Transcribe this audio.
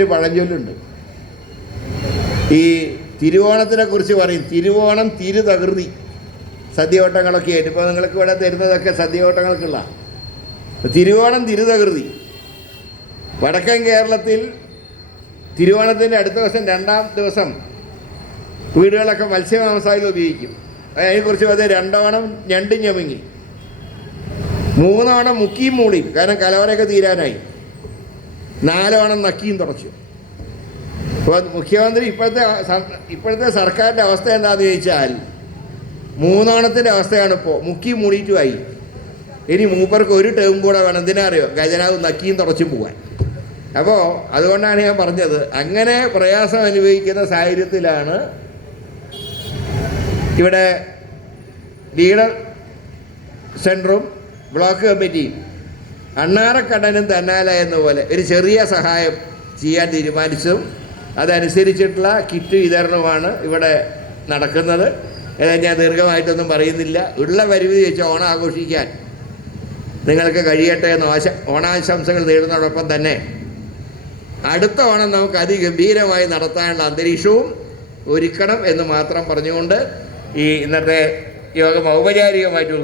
ഒരു പഴഞ്ചൊല്ലുണ്ട്. ഈ തിരുവോണത്തിനെ കുറിച്ച് പറയും, തിരുവോണം തിരുതകൃതി. സദ്യവട്ടങ്ങളൊക്കെ ആയിട്ട് ഇപ്പോൾ നിങ്ങൾക്ക് ഇവിടെ തരുന്നതൊക്കെ സദ്യവട്ടങ്ങൾക്കുള്ള. തിരുവോണം തിരുതകൃതി. വടക്കൻ കേരളത്തിൽ തിരുവോണത്തിൻ്റെ അടുത്ത ദിവസം, രണ്ടാം ദിവസം വീടുകളൊക്കെ മത്സ്യമാംസായുധം ഉപയോഗിക്കും. അതിനെക്കുറിച്ച് അത് രണ്ടോണം ഞണ്ടും ഞമുങ്ങി, മൂന്നോണം മുക്കിയും മൂളിയും, കാരണം കലവറയൊക്കെ തീരാനായി, നാലോണം നക്കിയും തുടച്ചു. അപ്പോൾ മുഖ്യമന്ത്രി ഇപ്പോഴത്തെ സർക്കാരിൻ്റെ അവസ്ഥ എന്താണെന്ന് ചോദിച്ചാൽ, മൂന്നോണത്തിൻ്റെ അവസ്ഥയാണ് ഇപ്പോൾ. മുക്കി മൂടിയിട്ടുമായി. ഇനി മൂപ്പർക്ക് ഒരു ടേം കൂടെ വേണം. എന്തിനാ അറിയോ? ഖജനാവ് നക്കിയും തുടച്ചും പോകാൻ. അപ്പോൾ അതുകൊണ്ടാണ് ഞാൻ പറഞ്ഞത്, അങ്ങനെ പ്രയാസം അനുഭവിക്കുന്ന സാഹചര്യത്തിലാണ് ഇവിടെ ലീഡർ സെൻറ്ററും ബ്ലോക്ക് കമ്മിറ്റിയും അണ്ണാറക്കണ്ണനും തന്നാല എന്ന പോലെ ഒരു ചെറിയ സഹായം ചെയ്യാൻ തീരുമാനിച്ചതും അതനുസരിച്ചിട്ടുള്ള കിറ്റ് വിതരണവുമാണ് ഇവിടെ നടക്കുന്നത്. ഏതായാലും ഞാൻ ദീർഘമായിട്ടൊന്നും പറയുന്നില്ല. ഉള്ള പരിമിതി വെച്ച് ഓണം ആഘോഷിക്കാൻ നിങ്ങൾക്ക് കഴിയട്ടെ എന്ന് ഓണാശംസകൾ നേടുന്നതോടൊപ്പം തന്നെ അടുത്ത ഓണം നമുക്ക് അതിഗംഭീരമായി നടത്താനുള്ള അന്തരീക്ഷവും ഒരുക്കണം എന്ന് മാത്രം പറഞ്ഞുകൊണ്ട് ഈ ഇന്നത്തെ യോഗം ഔപചാരികമായിട്ട്